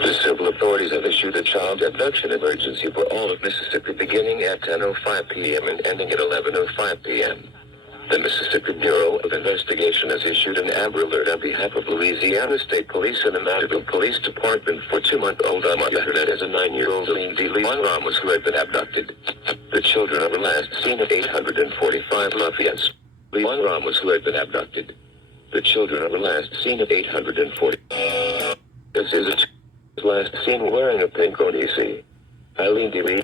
The civil authorities have issued a child abduction emergency for all of Mississippi beginning at 10:05 p.m. and ending at 11:05 p.m. The Mississippi Bureau of Investigation has issued an Amber Alert on behalf of Louisiana State Police and the Matterville Police Department for 2-month-old Amaya Hernandez and 9-year-old Aline D. Leon Ramos who had been abducted. The children were last seen at 845 Lafayette. Leon Ramos who had been abducted. The children were last seen at 840. This is a last seen wearing a pink Onisi. Eileen D. Lee.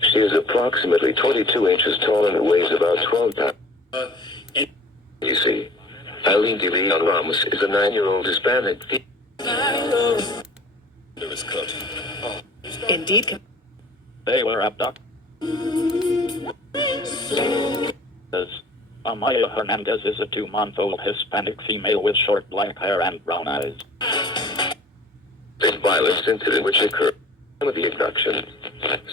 She is approximately 22 inches tall and weighs about 12 pounds. You see, Eileen D. Leon Ramos is a 9-year-old Hispanic. Indeed. They were abducted. Amaya Hernandez is a 2-month-old Hispanic female with short black hair and brown eyes. This violence incident which occurred of the abduction.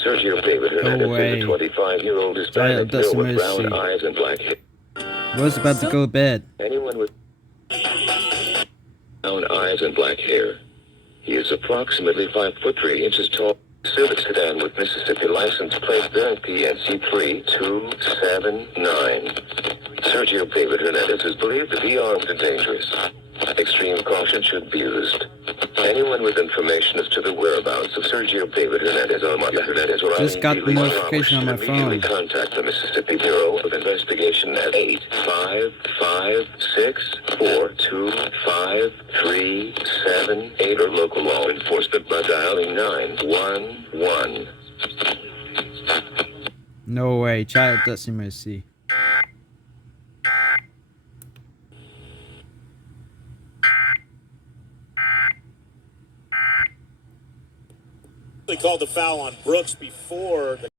Sergio David Hernandez is a 25-year-old Hispanic male with brown eyes and black hair. Was about to go to bed. Anyone with brown eyes and black hair. He is approximately 5'3" tall. Civic sedan with Mississippi license plate bearing PNC 3279. Sergio David Hernandez is believed to be armed and dangerous. Extreme caution should be used. Anyone with information as to the whereabouts of Sergio David Hernandez or Amaya Hernandez or Just got the notification on my phone. Immediately contact the Mississippi Bureau of Investigation at 855-642-5378 or local law enforcement by dialing 911. No way, child abduction mercy. They called the foul on Brooks before the